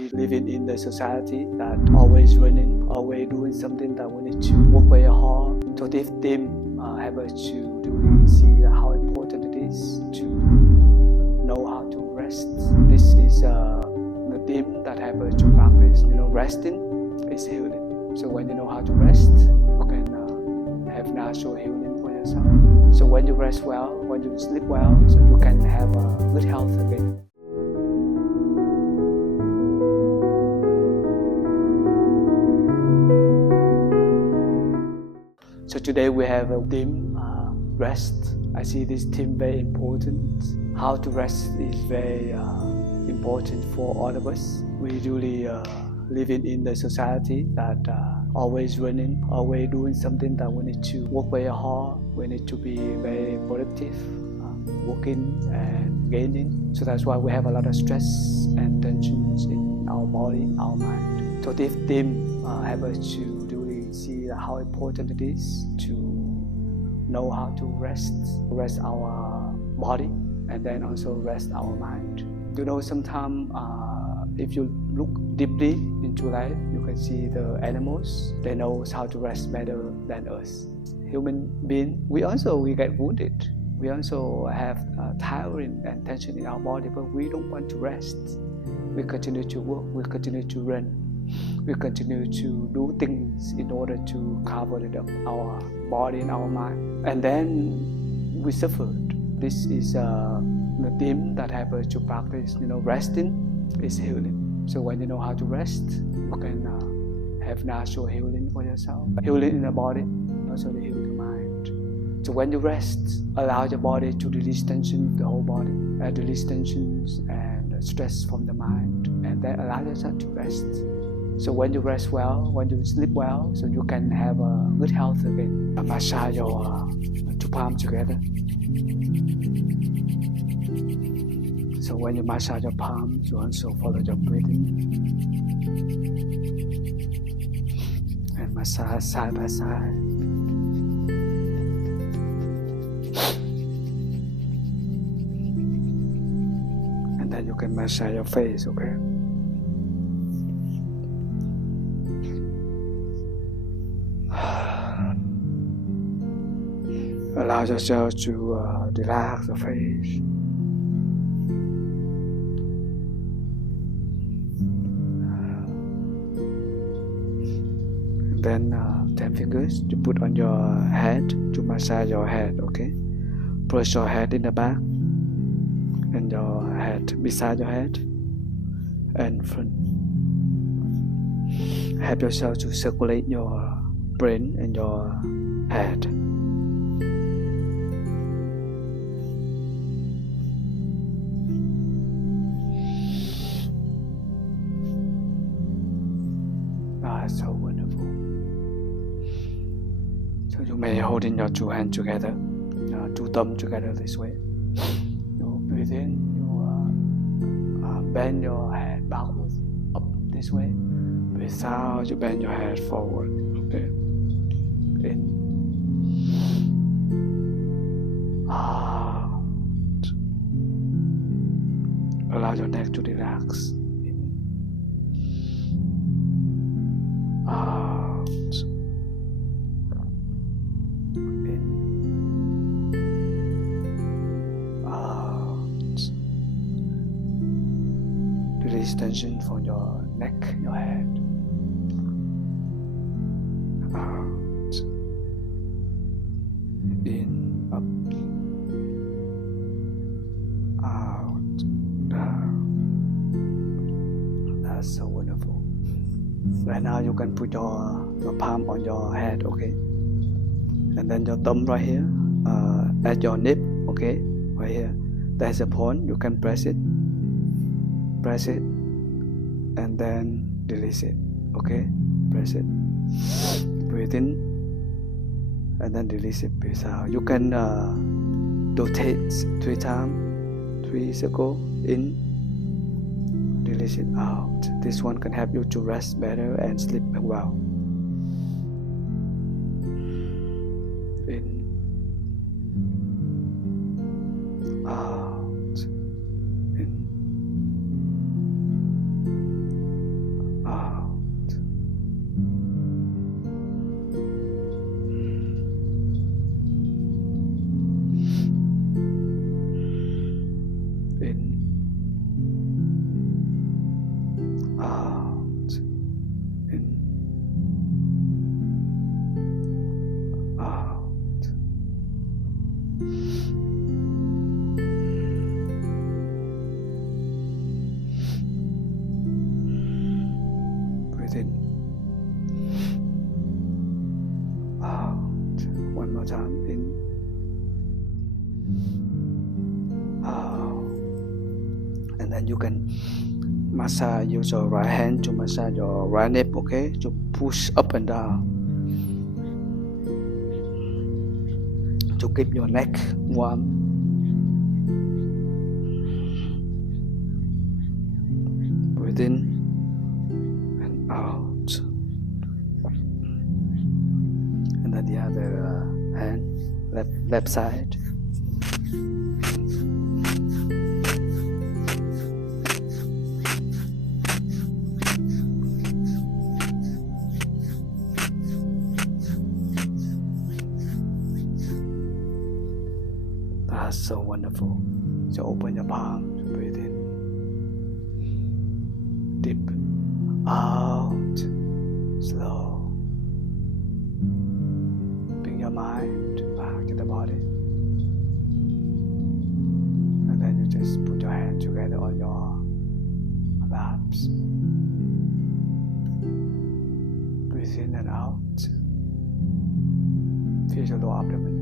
we living in the society that always running, always doing something that we need to work very hard. So this theme help us to really see how important it is to know how to rest. This is the theme that help us to practice. Resting is healing. So when you know how to rest, you can have natural healing for yourself. So when you rest well, when you sleep well, so you can have good health again. So today we have a theme, rest. I see this theme very important. How to rest is very important for all of us. We really living in the society that always running, always doing something that we need to work very hard. We need to be very productive, working and gaining. So that's why we have a lot of stress and tensions in our body, our mind. So this theme help us to really see how important it is to know how to rest our body and then also rest our mind. Sometimes if you look deeply into life, you can see the animals, they know how to rest better than us. Human beings, we get wounded. We also have tiring and tension in our body, but we don't want to rest. We continue to work, we continue to run, we continue to do things in order to cover up our body and our mind. And then we suffered. This is the theme that helps us to practice. Resting is healing. So when you know how to rest, you can have natural healing for yourself. Healing in the body, also the healing in the mind. So when you rest, allow your body to release tension, the whole body, release tensions and stress from the mind, and then allow yourself to rest. So when you rest well, when you sleep well, so you can have a good health again. Massage your two palms together. So when you massage your palms, you also follow your breathing. And massage side by side. And then you can massage your face, okay? Allow yourself to relax the face. And then 10 fingers to put on your head to massage your head, okay? Brush your head in the back and your head beside your head and front. Help yourself to circulate your brain and your head. So wonderful. So you may hold in your two hands together, two thumbs together this way. You breathe in, you bend your head backwards, up this way. Breathe out, you bend your head forward. Okay. In, out. Allow your neck to relax. Out, in, out. Release tension from your neck, your head. Out, in, up, out, down. That's so wonderful. Right now you can put your palm on your head, okay? And then your thumb right here at your nip, okay? Right here. There's a point, you can press it, and then release it, okay? Press it. Breathe in, and then release it, breathe out. You can rotate 3 times, 3 circles, in, release it out. This one can help you to rest better and sleep well. In, out, in, Breathe in. Out. One more time. In. Out. And then you can use your right hand to massage your right hip, okay? To push up and down. To keep your neck warm. Breathe in and out. And then the other hand, left side. That's so wonderful. So open your palms, breathe in. Deep. Out. Slow. Bring your mind back to the body. And then you just put your hands together on your laps. Breathe in and out. Feel your lower abdomen.